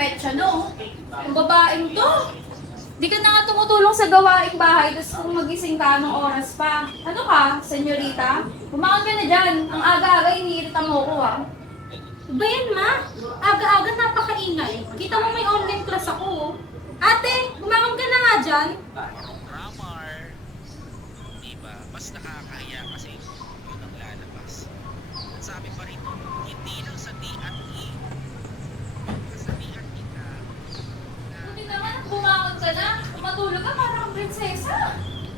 petsa, no? Yung babaeng to. Di ka na nga tumutulong sa gawaing bahay, tapos kung magising ka, anong oras pa? Ano ka, senyorita? Bumangon ka na dyan. Ang aga-aga, iniirita mo ko, ah. Ba yan, ma? Aga-aga napakaingay. Kita mo may online class ako. Oh. Ate, bumangon ka na nga dyan. Ramar. Diba? Mas nakakahiya kasi yun ang lalabas. At sabi pa rito, hindi lang sa D&E. Sa D&E ka. Buti naman, bumangon ka na. Matulog ka para kang prinsesa.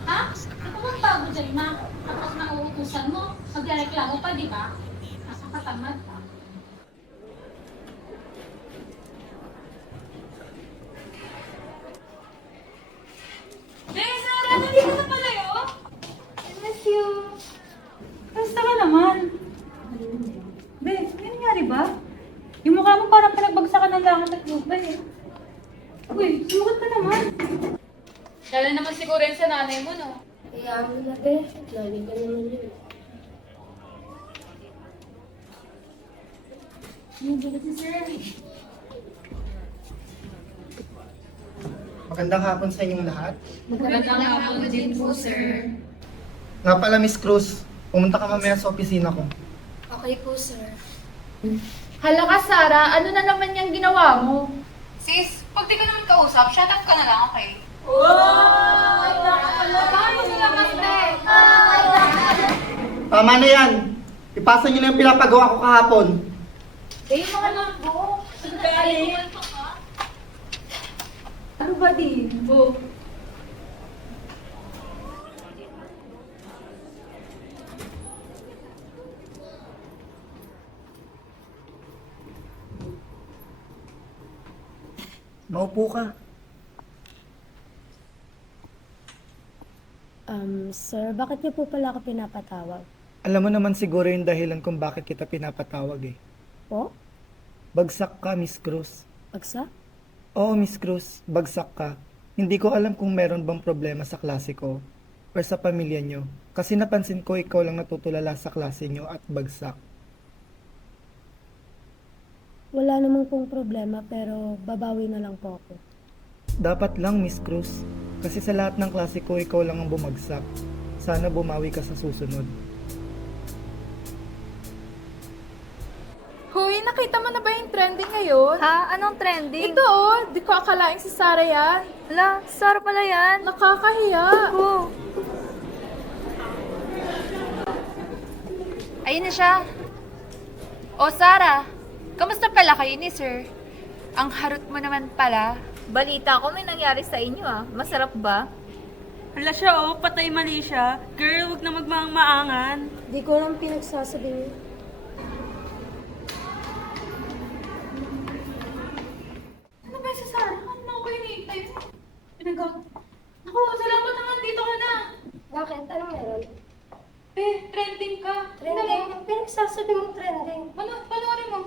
Ha? Ano bang bago dyan, ma? Kapag nauutusan mo, magreklamo pa, di ba? Nakakatamad pa. Sarah, nandito na pala yun. I miss you. Kamusta ka naman? Be, ano nangyari ba? Yung mukha mo parang pinagbagsakan ng langit at lupa eh. Uy, sumukot ka naman. Lalo naman siguro yun sa nanay mo, no? Kaya mo na, be. Lagi ka naman yun. Magandang hapon sa inyong lahat. Magandang hapon din po, sir. Nga pala, Miss Cruz, pumunta ka mamaya sa opisina ko. Okay po, sir. Hala ka, Sarah. Ano na naman yung ginawa mo? Sis, pag di ka naman kausap, shut up ka na lang, okay? Tama na yan. Ipasa niyo na yung pinapagawa ko kahapon. Eh, mga lambo. Ano ba di? Maupo ka. Sir, bakit niyo po pala ako pinapatawag? Alam mo naman siguro yung dahilan kung bakit kita pinapatawag eh. Po? Bagsak ka, Miss Cruz. Bagsak? Oo, Miss Cruz, bagsak ka. Hindi ko alam kung meron bang problema sa klase ko or sa pamilya nyo. Kasi napansin ko ikaw lang natutulala sa klase nyo at bagsak. Wala namang pong problema pero babawi na lang po ako. Dapat lang, Miss Cruz. Kasi sa lahat ng klase ko, ikaw lang ang bumagsak. Sana bumawi ka sa susunod. Hoy, nakita mo na ba yung trending ngayon? Ha? Anong trending? Ito oh, di ko akalain si Sarah yan. Hala, Sarah pala yan. Nakakahiya. Oo. Ayun na siya. O Sarah, kamusta pala kayo ni Sir? Ang harot mo naman pala. Balita ko may nangyari sa inyo ah. Masarap ba? Hala siya oh, patay mali siya. Girl, huwag na magmaang-maangan. Di ko lang pinagsasabi niyo. Ano ba si Sarah? Ano ako hinihintay mo? Naku, salamat naman dito ka na. Bakit? Anong meron? Eh, trending ka. Trending? Pinagsasabi mo trending. Panoorin mo.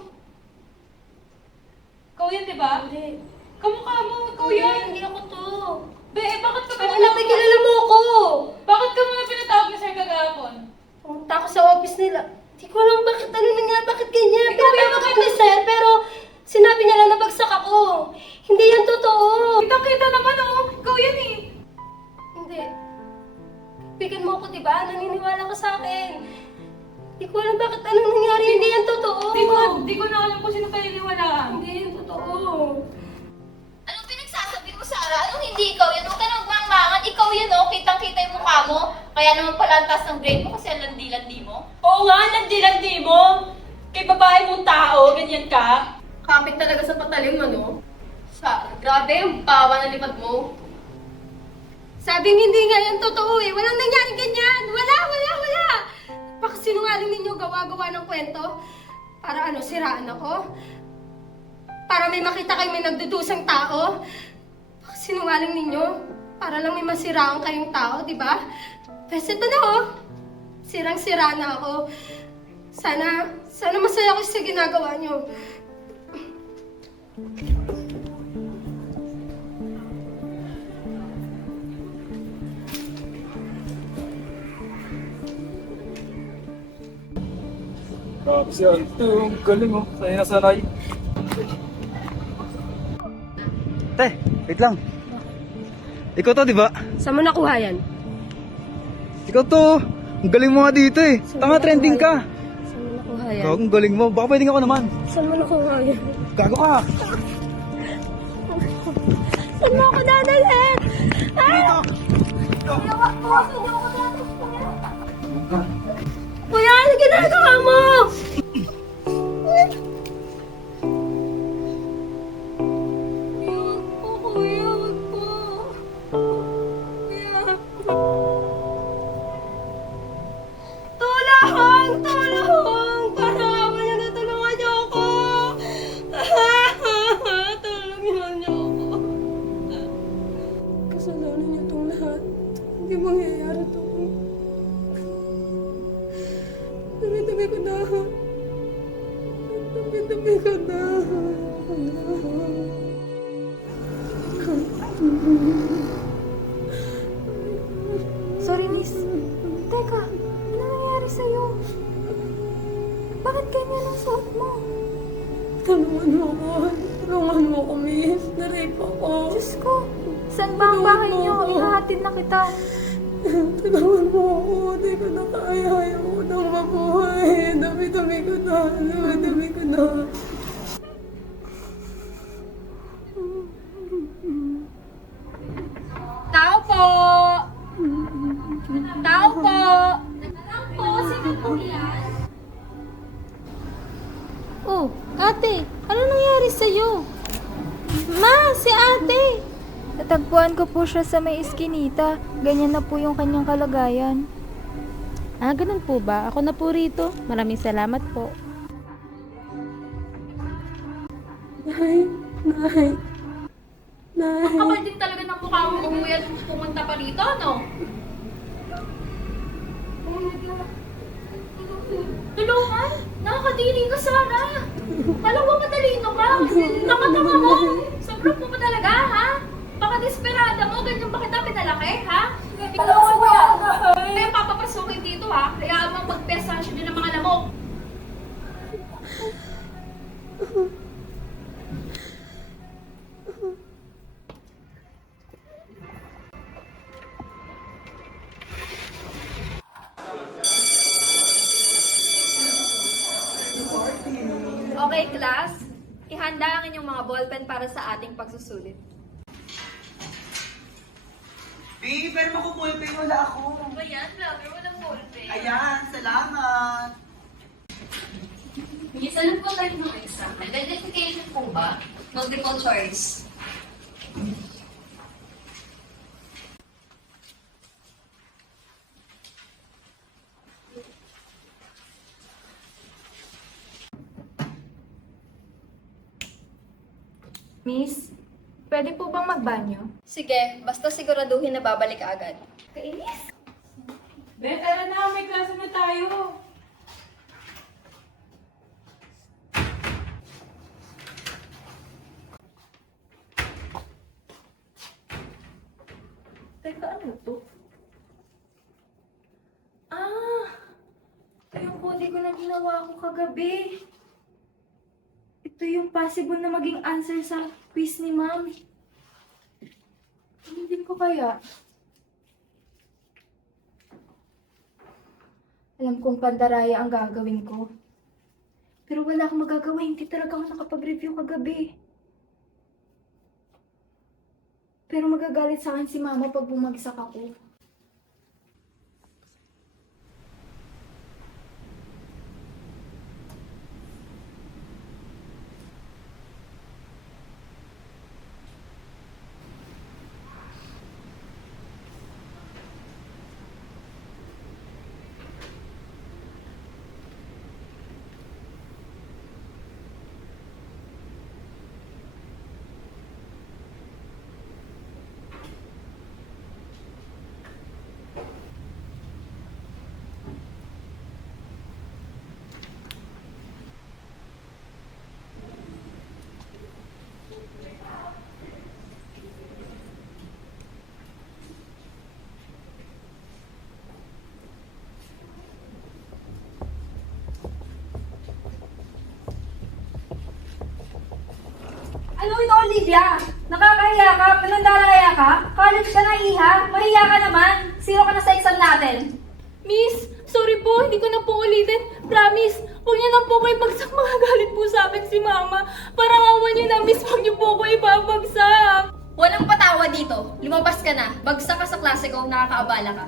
Ikaw yan, di ba? Hindi. Kamukha mo, ikaw yan. Hindi ako to. Be, bakit ka Ang alam, kilala mo ako. Bakit ka muna pinatawag ni Sir kagahapon? Pumunta ako sa office nila. Hindi ko alam bakit ano nangyari, bakit ganyan. Ikaw yan, Pinatawag ako ni sir, pero sinabi niya lang nabagsak ako. Hindi yan totoo. Kita-kita naman oh. Ikaw yan eh. Hindi. Pigan mo ako, diba? Naniniwala ka sa akin. Hindi ko alam bakit anong nangyari. Hindi yan totoo. Di ko na alam kung sino paniniwalaan. Hindi yan totoo. Anong pinagsasabi mo, Sarah? Anong hindi ikaw yan? Huwag ka nang magmangmangan. Ikaw yan, oh. Kitang-kita yung mukha mo. Kaya naman pala ang taas ng grade mo kasi ang landi-landi mo. Oo nga, landi-landi mo. Kay babae mong tao, ganyan ka. Kapit talaga sa patalim mo, no? Grabe yung pawa na lipad mo. Sabing hindi nga yan totoo eh. Walang nangyari ganyan. Wala. Pakasinungaling ninyo gawa-gawa ng kwento. Para ano, siraan ako? Para may makita kayo may nagdudusang tao? Pakasinungaling ninyo. Para lang may masiraan kayong tao, di ba? Kasi ito na oh. Sirang-sira na ako. Sana masaya ako sa ginagawa nyo. Grabe siya. Ito yung galing oh. Sanay na sanay. Te, wait lang. Ikaw to, di ba? Saan mo nakuha yan? Ikaw to. Ang galing mo nga dito eh. Tanga, trending ka. Saan mo nakuha yan? Gago, ang galing mo. Baka pwedeng ako naman. Saan mo nakuha yan? Gago ka. Saan mo ako dadalhin? Dito. Kuya, ano ginagawa mo? Kuya, wag po. Kuya. Tulong! Tulong! Para ako niyo natulungan niyo ako! Tulungan niyo ako. Kasalanan niyo itong lahat. Hindi mangyayari ito. Dami-dami ko na. Dami-dami ko na. Sorry, miss. Teka, ano nangyari sa'yo? Bakit ganyan ang suot mo? Tulungan mo ako. Tulungan mo ako, miss. Na-rape ako. Diyos ko, saan ba ang bahay niyo? Ihahatid na kita. Tulungan mo ako. Hindi ko na kaya. Ayaw ko nang mabuhay. Dami-dami ko na. Dami-dami ko na. Tao po! Tao po! Sino po yan? Oh, ate, ano nangyari sa'yo? Ma, si ate! Natagpuan ko po siya sa may iskinita. Ganyan na po yung kanyang kalagayan. Ah, ganun po ba? Ako na po rito. Maraming salamat po. Nay. Nay. Nay. Ang kapal din talaga ng mukha mo umuwi at pumunta pa rito, no? Tulungan? Nakakadiri ka, Sarah. Kala ko matalino ka. Nakatama mo. Sobrang mo pa talaga, ha? Baka desperada mo. Ganyan ba kita pinalaki, ha? Tulungan mo yan. Kaya papapasukin dito, ha? Kaya mo magpesahan siya din ng mga lamok. Okay, class. Ihanda ang inyong mga ballpen para sa ating pagsusulit. Babe, pero makupulpe wala ako. Ba yan, vlogger? Walang ballpen. Ayan, salamat. Miss, alam po kayo ng exam. Identification po ba? Multiple choice. Miss, pwede po bang magbanyo? Sige, basta siguraduhin na babalik ka agad. Kainis. Be, tara na, may klase na tayo. Teka, ano to? Ah! Ito yung kode ko na ginawa ko kagabi. Ito yung possible na maging answer sa quiz ni Ma'am. Hindi ko kaya. Alam kong pandaraya ang gagawin ko. Pero wala akong magagawa. Hindi talaga ako nakapag-review kagabi. Pero magagalit sa akin si Mama pag bumagsak ako. Ano ito, Olivia? Nakakahiya ka? Manandaraya ka? College ka na, Iha? Mahiya ka naman. Zero ka na sa exam natin. Miss, sorry po, hindi ko na po ulitin. Promise, huwag niyo na po ko ibagsak. Magagalit po sa akin si Mama. Parang awan niyo na, miss, huwag niyo po ko ibabagsak. Walang patawa dito. Lumabas ka na. Bagsak ka sa klase ko, nakakaabala ka.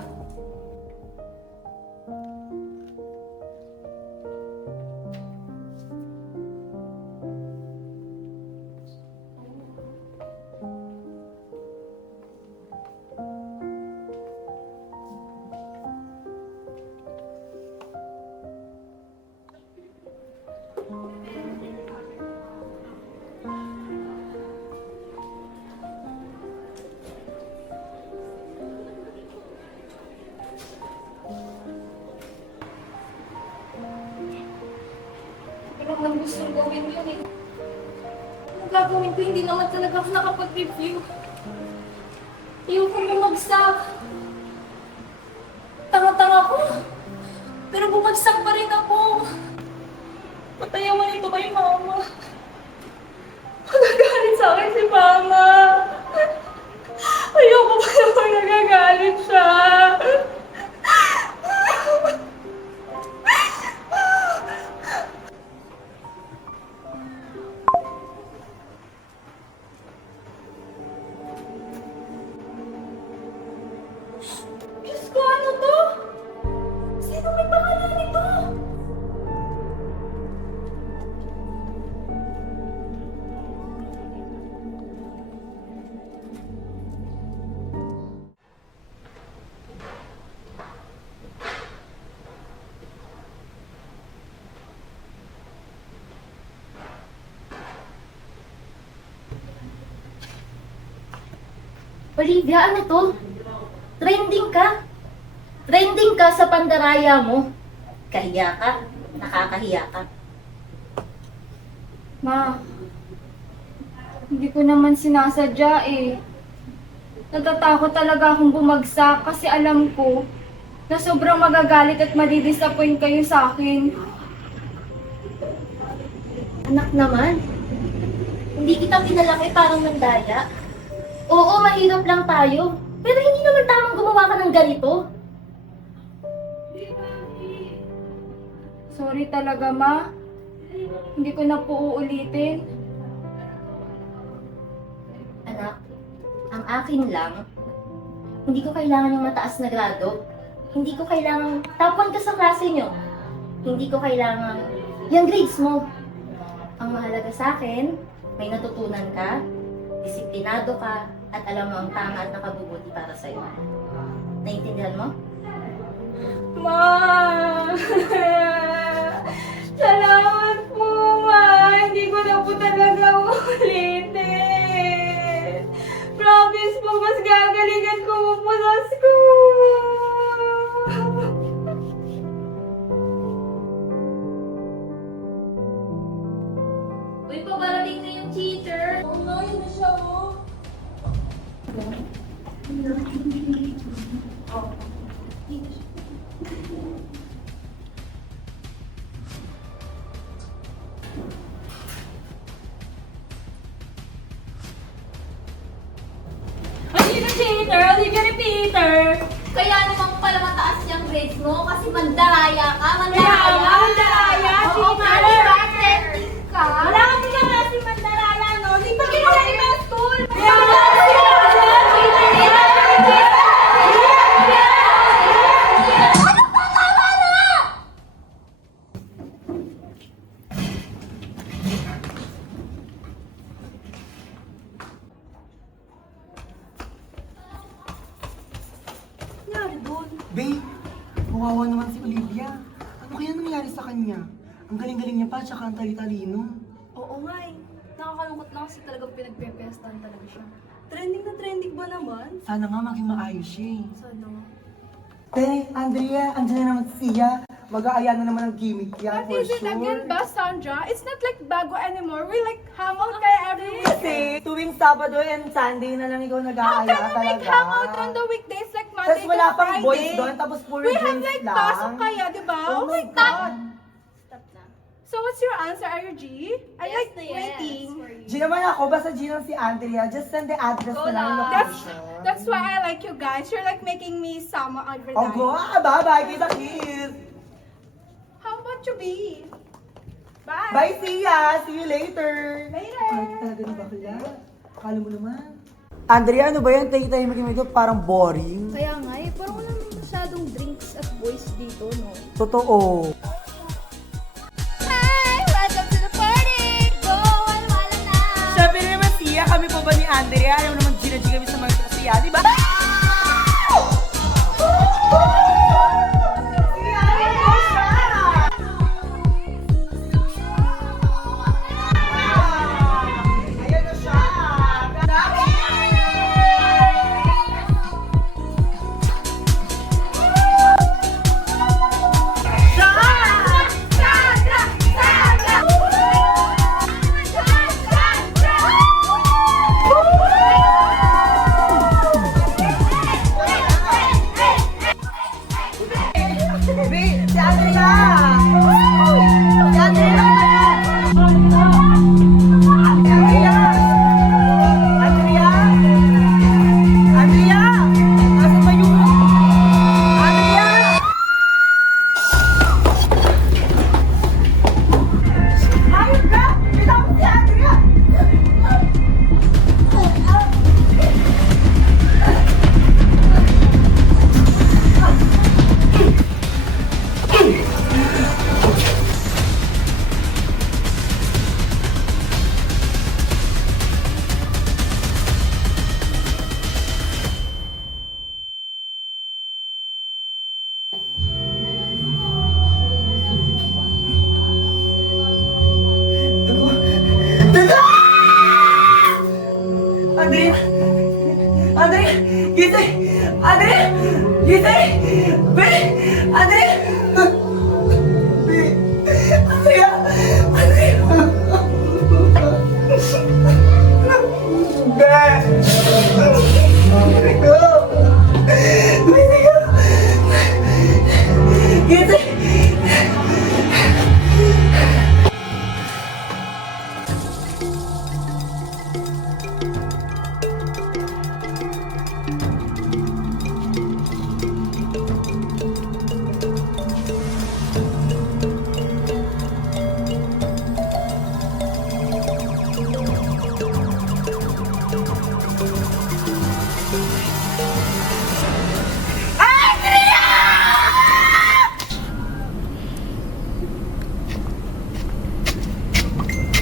Pero nang gusto gawin yun eh. Ang gagawin ko, hindi naman talaga ako nakapag-review. Ayoko bumagsak. Tanga-tanga ko. Pero bumagsak pa rin ako. Patayawan ito kay Mama. Magagalit sa akin si Mama. Ayoko pa naman nagagalit siya. Diyos ko, ano to? Sino may pangalan nito? Olivia, ano to? Trending ka? Trending ka sa pandaraya mo. Kahiya ka? Nakakahiya ka? Ma, hindi ko naman sinasadya eh. Natatakot talaga akong bumagsak kasi alam ko na sobrang magagalit at madidisappoint kayo sa akin. Anak naman, hindi kita pinalaki parang mandaya. Oo, mahirap lang tayo. Pero hindi naman tamang gumawa ka ng ganito. Sorry talaga, Ma. Hindi ko na po uulitin. Anak, ang akin lang, hindi ko kailangan ng mataas na grado. Hindi ko kailangan top 1 ka sa klase nyo. Hindi ko kailangan yung grades mo. Ang mahalaga sa akin, may natutunan ka, disiplinado ka, at alam mo ang tama at nakabubuti para sa'yo. Naintindihan mo? Ma! Salamat po, Ma! Hindi ko na po talaga uulitin. Promise po, mas gagalingan ko po sa school. Uy, pabarating na yung teacher. Oo nga, yun na siya, oh. Olivia Peter! Olivia ni Peter! Kaya naman pala mataas yung grades mo kasi mandaraya ka. Mandaraya! Mandaraya, Oo nga, teacher. diba? Trending ka. Wala kasi nga nga si Mandaraya, no? Di ba kita sa ibang school? Babe, kawawa naman si Olivia. Ano kaya nangyari sa kanya? Ang galing-galing niya pa, tsaka ang tali-talino. Oo nga eh. Nakakalungkot lang kasi talagang pinagpepestahan talaga siya. Trending na trending ba naman? Sana nga maging maayos siya eh. Sana nga. Te, Andrea, andyan na naman si Sia. Mag-aaya na naman ang gimmick yan, for sure. ba, Sandra? It's not like bago anymore. We like hang out kaya every week. Kasi tuwing Sabado and Sunday na lang ikaw How nag-aaya can we talaga. make hang out on the weekdays like Monday Tapos wala to pang boys Friday? doon, tapos puro We have drinks like lang. pasok kaya, di ba? Oh my God. Stop na. So what's your answer? Are you G? I like waiting. G naman ako, basta G lang si Andrea. Just send the address na lang yung location. That's why I like you guys. You're like making me sama every Oh, night. go! Bye-bye! Kita kiss! How about you, B? Bye. Bye, see ya! See you later! Later. Kahit talaga ni bakla. Akala mo naman. Andrea, ano ba yan? Tayo-tayo magiging parang boring. Kaya nga eh, parang wala naman masyadong drinks at boys dito, no? Totoo. Hi! Welcome to the party! Go! Wala na! Sabi naman siya, kami po ba ni Andrea? Alam mo naman, G kami sa mga siya, di ba? Andrea! Andrea! Gising! Andrea! Gising! Be! Andrea! Be! Andrea! Andrea! Be! Gising!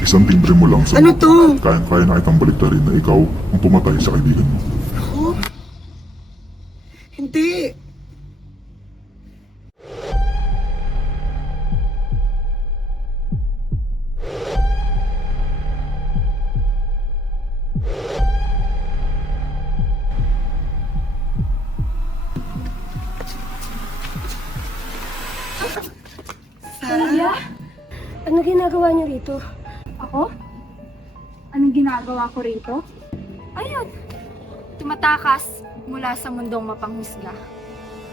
Isang timbre mo lang sa Ano to? kaya na kitang baliktarin na ikaw ang pumatay sa kaibigan mo. Hindi! Ano ginagawa niyo rito? Ako? Anong ginagawa ko rito? Ayun, tumatakas mula sa mundong mapanghisga.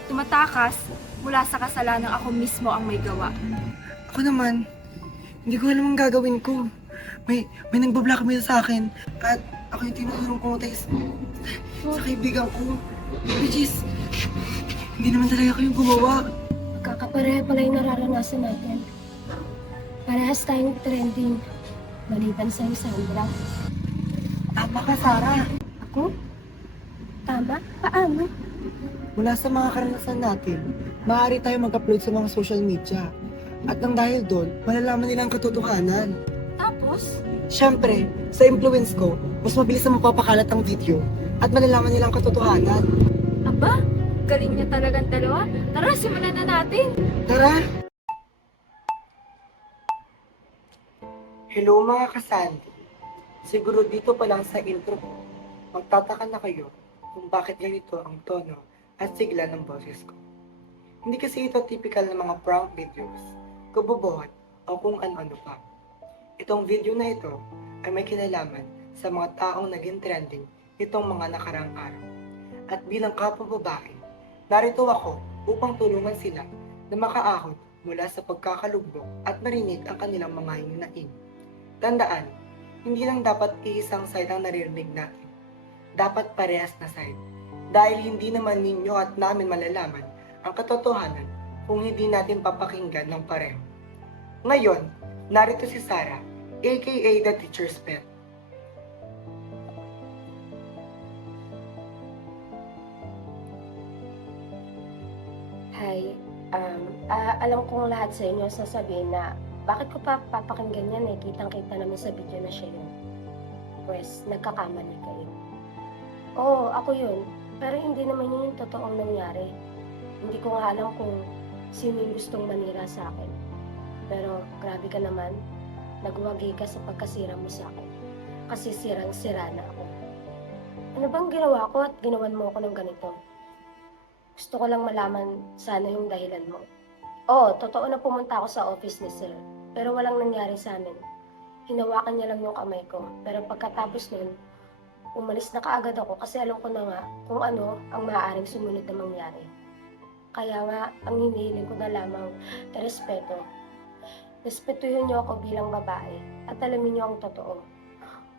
Tumatakas mula sa kasalanang ako mismo ang may gawa. Ako naman, hindi ko alam ang gagawin ko. May nagbablockmail sa akin at ako yung tinutulong pumatay sa kaibigan ko. Which is, hindi naman talaga ako yung gumawa. Kakapareha pala yung nararanasan natin. Parehas tayong trending. Maliban sa'yo, Sandra. Tama ka, Sarah. Ako? Tama? Paano? Mula sa mga karanasan natin, maaari tayo mag-upload sa mga social media. At nang dahil doon, malalaman nila ang katotohanan. Tapos? Siyempre, sa influence ko, mas mabilis na mapapakalat ang video at malalaman nila ang katotohanan. Aba, galing niya talagang dalawa. Tara, simulan na natin. Tara! Hello mga kasandi. Siguro dito pa lang sa intro ko, magtataka na kayo kung bakit ganito ang tono at sigla ng boses ko. Hindi kasi ito typical na mga prank videos, kabobohat o kung ano-ano pa. Itong video na ito ay may kinalaman sa mga taong naging trending itong mga nakarang araw. At bilang kapwa babae, narito ako upang tulungan sila na makaahon mula sa pagkakalugmok at marinig ang kanilang mga hinaing. Tandaan, hindi lang dapat iisang side ang naririnig natin. Dapat parehas na side. Dahil hindi naman ninyo at namin malalaman ang katotohanan kung hindi natin papakinggan ng pareho. Ngayon, narito si Sarah, aka the Teacher's Pet. Hi, alam kong lahat sa inyo sasabihin na bakit ko pa papakinggan yan eh, kitang-kita naman sa video na siya yun. Pues, nagkakamali kayo. Oo, ako yun, pero hindi naman yun yung totoong nangyari. Hindi ko nga alam kung sino yung gustong manira sa akin. Pero grabe ka naman, nagwagi ka sa pagkasira mo sa akin. Kasi sirang-sira na ako. Ano bang ginawa ko at ginawan mo ako ng ganito? Gusto ko lang malaman sana yung dahilan mo. Oo, totoo na pumunta ako sa office ni Sir, pero walang nangyari sa amin. Hinawakan niya lang yung kamay ko, pero pagkatapos nun, umalis na kaagad ako kasi alam ko na nga kung ano ang maaaring sumunod na mangyari. Kaya nga, ang hinihiling ko na lamang respeto. Respetuhin niyo ako bilang babae at alamin niyo ang totoo.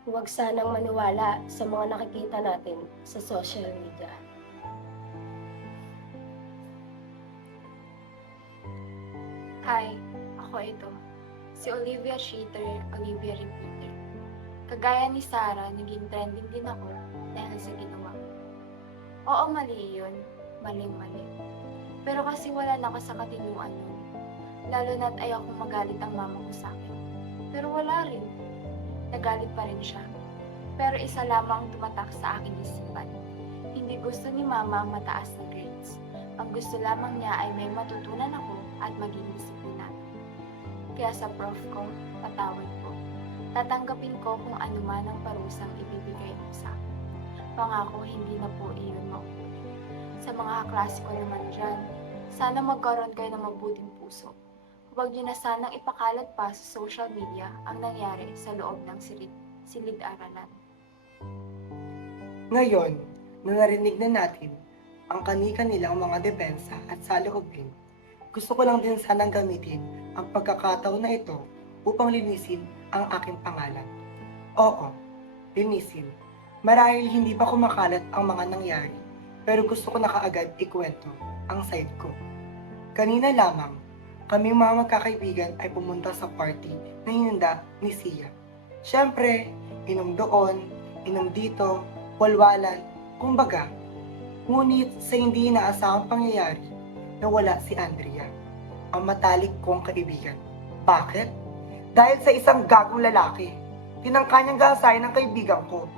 Huwag sanang maniwala sa mga nakikita natin sa social media. Hi, ako ito. Si Olivia Cheater, Olivia Repeater. Kagaya ni Sarah, naging trending din ako dahil sa ginawa ko. Oo, mali yun. Maling-mali. Pero kasi wala na ako sa katinuan nun. Lalo na't ayaw kong magalit ang mama ko sa akin. Pero wala rin. Nagalit pa rin siya. Pero isa lamang tumatak sa aking isipan. Hindi gusto ni mama mataas na grades. Ang gusto lamang niya ay may matutunan ako at maging disiplinado. Kaya sa prof ko, patawad ko. Tatanggapin ko kung ano man ang parusang ibibigay mo sa akin. Pangako, hindi na po iyon mauulit. Sa mga kaklase ko naman dyan, sana magkaroon kayo ng mabuting puso. Huwag niyo na sanang ipakalat pa sa social media ang nangyari sa loob ng silid-aralan. Ngayon, na narinig na natin ang kani-kanilang mga depensa at saloobin, gusto ko lang din sanang gamitin ang pagkakataon na ito upang linisin ang aking pangalan. Oo, linisin. Marahil hindi pa kumakalat ang mga nangyari, pero gusto ko na kaagad ikwento ang side ko. Kanina lamang, kaming mga magkakaibigan ay pumunta sa party na hinanda ni Sia. Siyempre, inom doon, inom dito, walwalan, kumbaga. Ngunit sa hindi inaasahang pangyayari, nawala si Andrea, ang matalik kong kaibigan. Bakit? Dahil sa isang gagong lalaki, tinangka niyang gasayan ng kaibigan ko.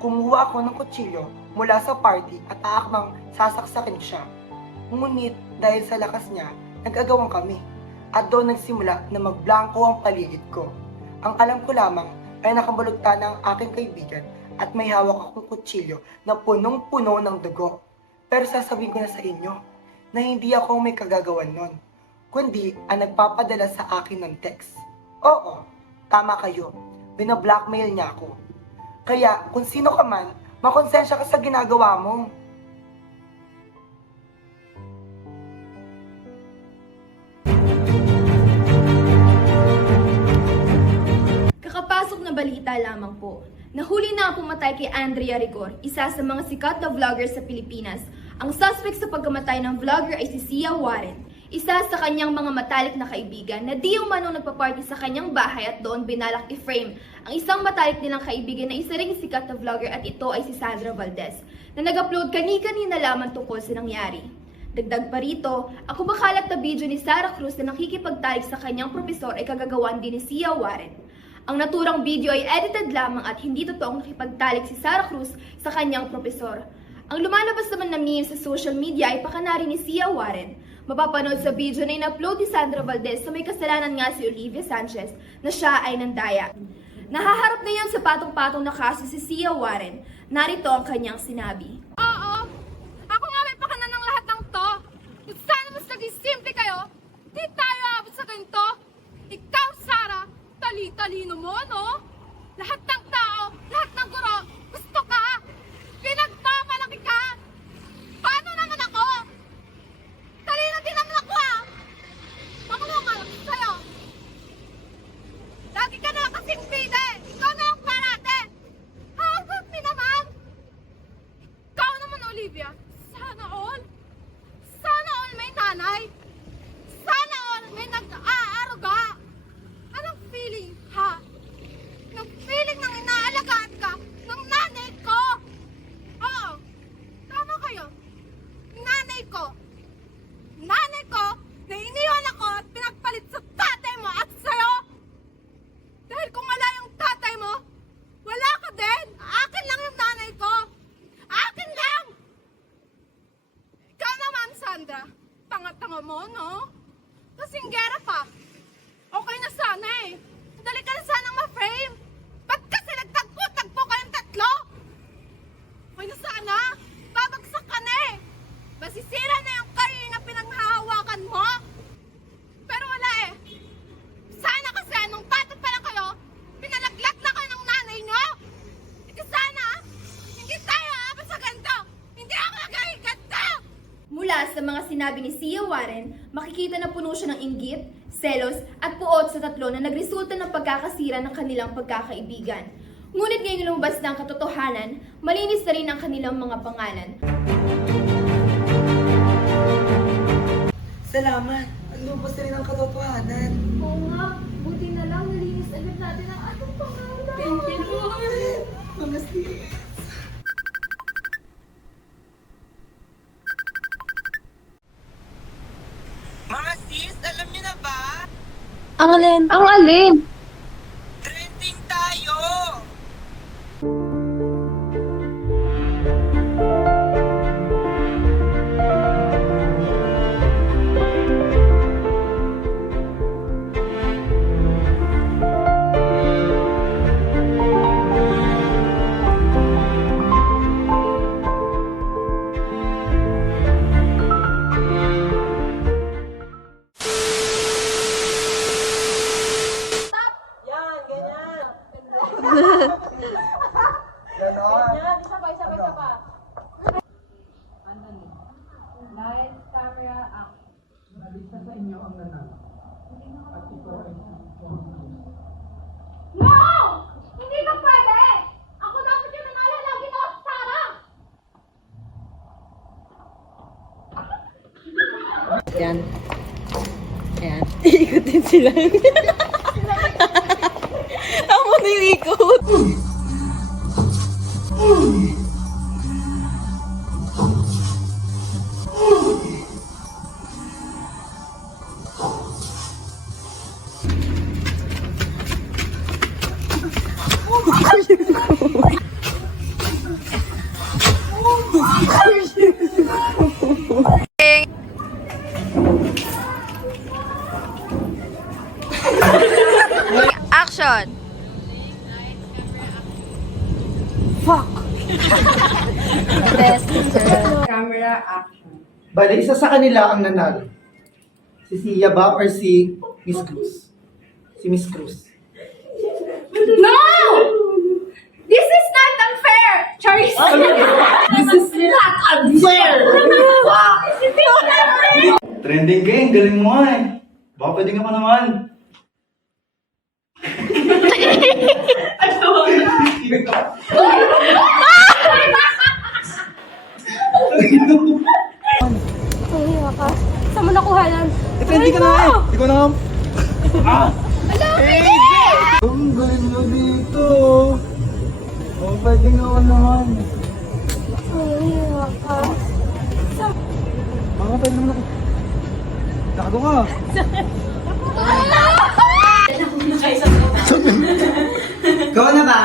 Kumuha ako ng kutsilyo mula sa party at aakmang sasaksakin siya. Ngunit dahil sa lakas niya, nag-agawan kami. At doon nagsimula na magblanko ang paligid ko. Ang alam ko lamang ay nakabalugta na ang aking kaibigan at may hawak akong kutsilyo na punong-puno ng dugo. Pero sasabihin ko na sa inyo na hindi ako may kagagawan nun, kundi ang nagpapadala sa akin ng text. Oo, tama kayo. Binablockmail niya ako. Kaya kung sino ka man, makonsensya ka sa ginagawa mo. Kakapasok na balita lamang po. Nahuli na ang pumatay kay Andrea Rigor, isa sa mga sikat na vlogger sa Pilipinas. Ang suspect sa pagkamatay ng vlogger ay si Sia Warren, isa sa kanyang mga matalik na kaibigan na di umano nagpa-party sa kanyang bahay at doon binalak i-frame ang isang matalik nilang kaibigan na isa ring sikat na vlogger at ito ay si Sandra Valdez na nag-upload kani-kanina lamang tungkol sa nangyari. Dagdag pa rito, ang kumakalat na video ni Sarah Cruz na nakikipagtalik sa kanyang propesor ay kagagawan din ni Sia Warren. Ang naturang video ay edited lamang at hindi totoong nakipagtalik si Sarah Cruz sa kanyang propesor. Ang lumalabas naman na meme sa social media ay pakanari ni Sia Warren. Mapapanood sa video na in-upload ni Sandra Valdez na may kasalanan nga si Olivia Sanchez na siya ay nandaya. Nahaharap ngayon sa patong-patong na kaso si Sia Warren. Narito ang kanyang sinabi. Oo, ako nga may pakanan ng lahat ng to. Kung sana mas naging simple kayo, di tayo abot sa ganito. Ikaw, Sarah, tali-talino mo, no? Lahat ng tao, lahat ng guro, gusto ka. Pinagpapalaki ka. Paano naman ako? Talino din naman ako, ha? Makuha Mula sa mga sinabi ni Sia Warren, makikita na puno siya ng inggit, selos at puot sa tatlo na nagresulta ng pagkakasira ng kanilang pagkakaibigan. Ngunit ngayong lumabas na ang katotohanan, malinis na rin ang kanilang mga pangalan. Salamat! Lumabas na rin ang katotohanan. Oo nga, buti na lang nalinis agad natin ang ating pangalan. Thank you, Lord! Mga sis! Mga sis, alam niyo na ba? Ang alin? Ang alin? Trending tayo! No! Hindi ka pwede! Ako dapat yung nanalo lagi to, Sarah! Yan. Ayan. Iikutin sila. Ako na yung ikot. Action! Bale, isa sa kanila ang nanalo. Si Sia ba or si Miss Cruz? Si Miss Cruz. No! This is not unfair! Charis! This is not unfair! Trending ka eh, galing mo nga eh. Baka pwede ka pa naman. Saan mo nakuha yan? Trending ka na eh. Hindi ko na nga. Ang galing mo dito. Oh, pwede nga ako naman. Baka pwede naman ako. Tago ka. Gawa na ba?